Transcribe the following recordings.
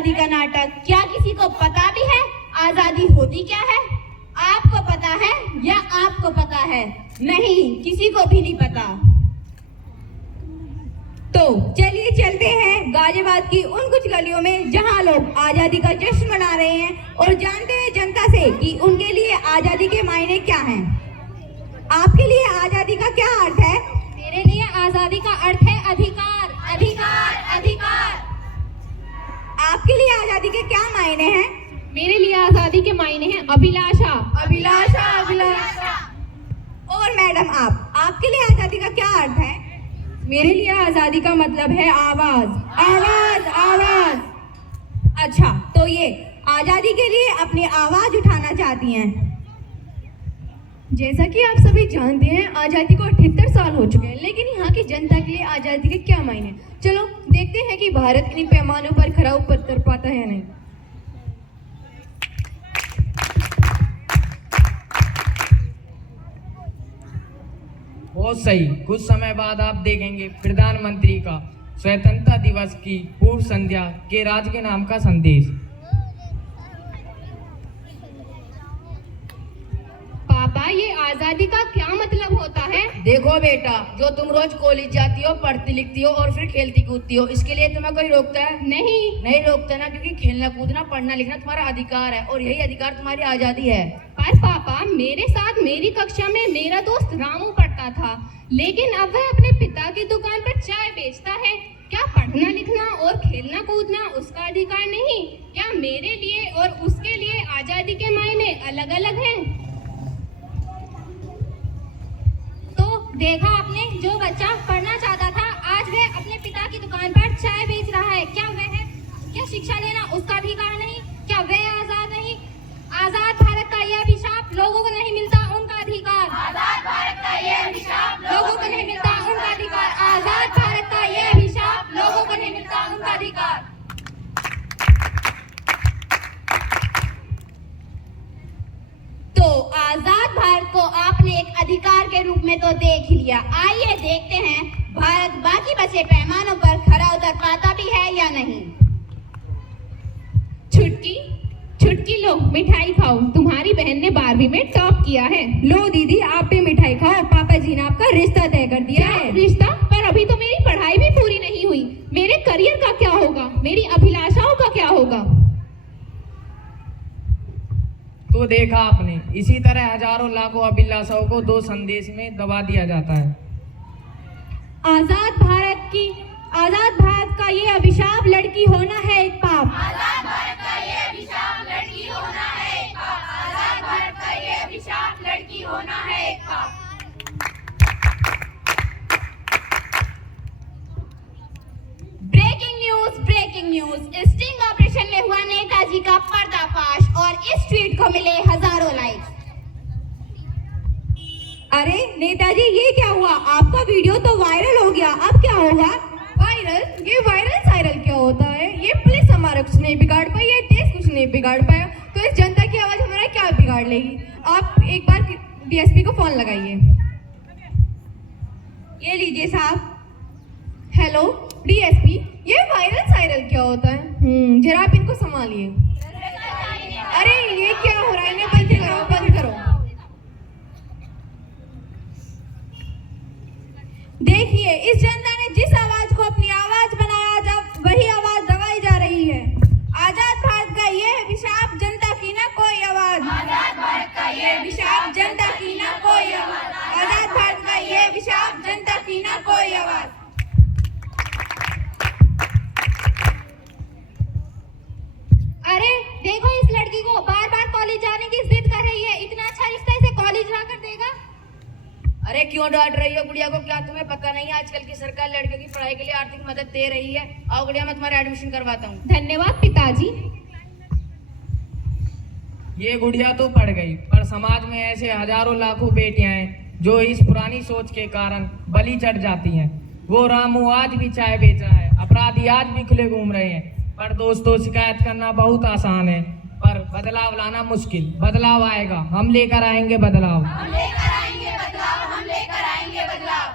आजादी का नाटक। क्या किसी को पता भी है आजादी होती क्या है? आपको पता है या आपको पता है? नहीं, किसी को भी नहीं पता। तो चलिए चलते हैं गाजियाबाद की उन कुछ गलियों में जहां लोग आजादी का जश्न मना रहे हैं और जानते हैं जनता से कि उनके लिए आजादी के मायने क्या हैं। आपके लिए आजादी का क्या अर्थ है? मेरे लिए आजादी का अर्थ है अधिकार, अधिकार, अधिकार। आपके लिए आजादी के क्या मायने हैं? मेरे लिए आजादी के मायने हैं अभिलाषा, अभिलाषा, अभिलाषा। और मैडम आपके लिए आजादी का क्या अर्थ है? मेरे लिए आजादी का मतलब है आवाज, आवाज, आवाज। अच्छा, तो ये आजादी के लिए अपनी आवाज उठाना चाहती हैं। जैसा कि आप सभी जानते हैं आजादी को 78 साल हो चुके हैं, लेकिन यहाँ की जनता के लिए आजादी के क्या मायने। चलो देखते हैं कि भारत इन पैमानों पर खरा उतर पाता है या नहीं। बहुत सही। कुछ समय बाद आप देखेंगे प्रधानमंत्री का स्वतंत्रता दिवस की पूर्व संध्या के राज्य के नाम का संदेश। पापा, ये आजादी का क्या मतलब होता है? देखो बेटा, जो तुम रोज कॉलेज जाती हो, पढ़ती लिखती हो और फिर खेलती कूदती हो, इसके लिए तुम्हें कोई रोकता है? नहीं रोकता ना, क्योंकि खेलना कूदना पढ़ना लिखना तुम्हारा अधिकार है और यही अधिकार तुम्हारी आजादी है। पर पापा, मेरे साथ मेरी कक्षा में मेरा दोस्त रामू पढ़ता था, लेकिन अब वह अपने पिता की दुकान पर चाय बेचता है। क्या पढ़ना लिखना और खेलना कूदना उसका अधिकार नहीं? क्या मेरे लिए और उसके लिए आजादी के मायने अलग अलग हैं? देखा आपने, जो बच्चा पढ़ना चाहता था आज वह अपने पिता की दुकान पर चाय बेच रहा है। क्या शिक्षा लेना उसका अधिकार नहीं? क्या वह आजाद नहीं? आजाद भारत का यह अभिशाप लोगों को नहीं मिलता उनका अधिकार। आजाद भारत का यह अभिशाप लोगों को नहीं मिलता उनका अधिकार। आजाद भारत का यह अभिशाप लोगों को नहीं मिलता उनका अधिकार। तो आजाद भारत को आपने एक अधिकार के रूप में तो देख ही लिया। आइए देखते हैं भारत बाकी बचे पैमानों पर खरा उतर पाता भी है या नहीं। छुटकी लो, मिठाई खाओ। तुम्हारी बहन ने 12वीं में टॉप किया है। लो दीदी, आप भी मिठाई खाओ। पापा जी ने आपका रिश्ता तय कर दिया है। रिश्ता? पर अभी तो मेरी पढ़ाई भी पूरी नहीं हुई। मेरे करियर का क्या होगा? मेरी अभिलाषाओं का क्या होगा? तो देखा आपने, इसी तरह हजारों लाखों अभिलाषाओं को दो संदेश में दबा दिया जाता है। आजाद भारत का ये अभिशाप लड़की होना है एक पाप। आजाद भारत का ये अभिशाप लड़की होना है एक पाप। आजाद भारत का ये अभिशाप लड़की होना है एक पाप। ब्रेकिंग न्यूज, स्टिंग ऑपरेशन में हुआ नेताजी का पर्दाफाश और इस ट्वीट को मिले हजारों लाइक्स। अरे नेताजी, ये क्या हुआ? आपका वीडियो तो वायरल हो गया, अब क्या होगा? वायरल? ये वायरल क्या होता है? ये पुलिस हमारा कुछ नहीं बिगाड़ पाई, ये देश कुछ नहीं बिगाड़ पाया, तो इस जनता की आवाज हमारा क्या बिगाड़ लेगी? आप एक बार डीएसपी को फोन लगाइए। ये लीजिए साहब। हेलो डीएसपी, ये वायरल क्या होता है? जरा आप इनको संभालिए। अरे ये क्या हो रहा है? इन्हें बंद करो। देखिए, इस जनता ने जिस आवाज को अपनी आवाज बनाया, जब वही आवाज दबाई जा रही है। आजाद भारत का ये अभिशाप जनता की ना कोई आवाज। आजाद भारत का ये अभिशाप जनता की ना कोई आवाज। आजाद भारत का ये अभिशाप जनता की ना कोई आवाज। अरे देखो, इस लड़की को बार बार कॉलेज जाने की जिद कर रही है। इतना अच्छा रिश्ता इसे कॉलेज लाकर देगा? अरे क्यों डांट रही हो गुड़िया को? क्या तुम्हें पता नहीं आजकल की सरकार लड़कियों की पढ़ाई के लिए आर्थिक मदद दे रही है? आओ गुड़िया, मैं तुम्हारा एडमिशन करवाता हूँ। धन्यवाद पिताजी। ये गुड़िया तो पढ़ गई, पर समाज में ऐसे हजारों लाखों बेटियां हैं जो इस पुरानी सोच के कारण बलि चढ़ जाती हैं। वो रामू आज भी चाय बेच रहा है, अपराधी आज भी खुले घूम रहे हैं। पर दोस्तों, शिकायत करना बहुत आसान है, पर बदलाव लाना मुश्किल। बदलाव आएगा, हम लेकर आएंगे बदलाव। हम लेकर आएंगे बदलाव। हम लेकर आएंगे बदलाव।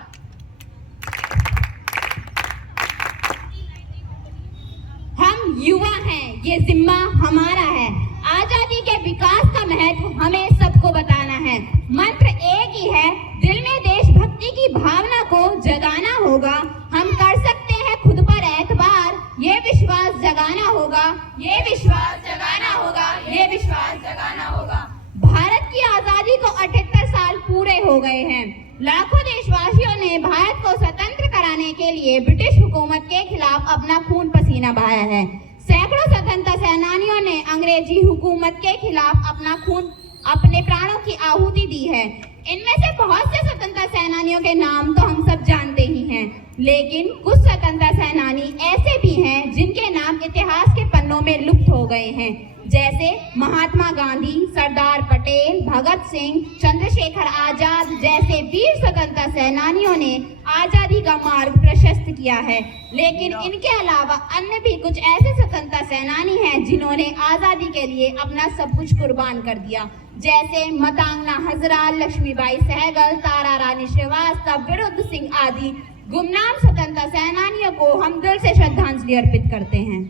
हम युवा हैं, ये जिम्मा हमारा है। आजादी के विकास का महत्व हमें सबको बताना है। मंत्र एक ही है, दिल में देशभक्ति की भावना को जगाना होगा। हम कर सकते हैं खुद पर एतबार, ये विश्वास जगाना होगा, ये विश्वास जगाना होगा, ये विश्वास जगाना होगा। भारत की आजादी को 78 साल पूरे हो गए हैं। लाखों देशवासियों ने भारत को स्वतंत्र कराने के लिए ब्रिटिश हुकूमत के खिलाफ अपना खून पसीना बहाया है। सैकड़ों स्वतंत्रता सेनानियों ने अंग्रेजी हुकूमत के खिलाफ अपना खून, अपने प्राणों की आहुति दी है। इनमें से बहुत से स्वतंत्रता सेनानियों के नाम तो हम सब जानते ही हैं, लेकिन कुछ स्वतंत्रता सेनानी ऐसे भी हैं जिनके नाम इतिहास के पन्नों में लुप्त हो गए हैं, जैसे महात्मा गांधी, सरदार पटेल, भगत सिंह, चंद्रशेखर आजाद जैसे वीर स्वतंत्रता सेनानियों ने आजादी का मार्ग प्रशस्त किया है। लेकिन इनके अलावा अन्य भी कुछ ऐसे स्वतंत्रता सेनानी हैं जिन्होंने आजादी के लिए अपना सब कुछ कुर्बान कर दिया, जैसे मतांगना हजरा, लक्ष्मीबाई सहगल, तारा रानी श्रीवास्तव, विरुद्ध सिंह आदि गुमनाम स्वतंत्रता सेनानियों को हम दिल से श्रद्धांजलि अर्पित करते हैं।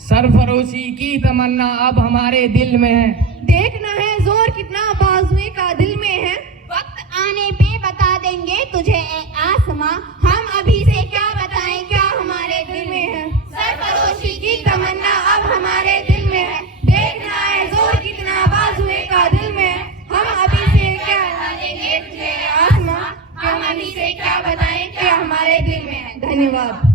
सरफरोशी की तमन्ना अब हमारे दिल में है, देखना है जोर कितना बाजुए का दिल में है। वक्त आने पे बता देंगे तुझे ए आसमां, हम अभी से क्या बताएं क्या हमारे दिल में है। सरफरोशी की तमन्ना अब हमारे दिल में है, देखना है जोर कितना बाजुए का दिल में है। हम अभी से क्या बता देंगे तुझे ए आसमां, हम अभी से क्या बताएं क्या हमारे दिल में है। धन्यवाद।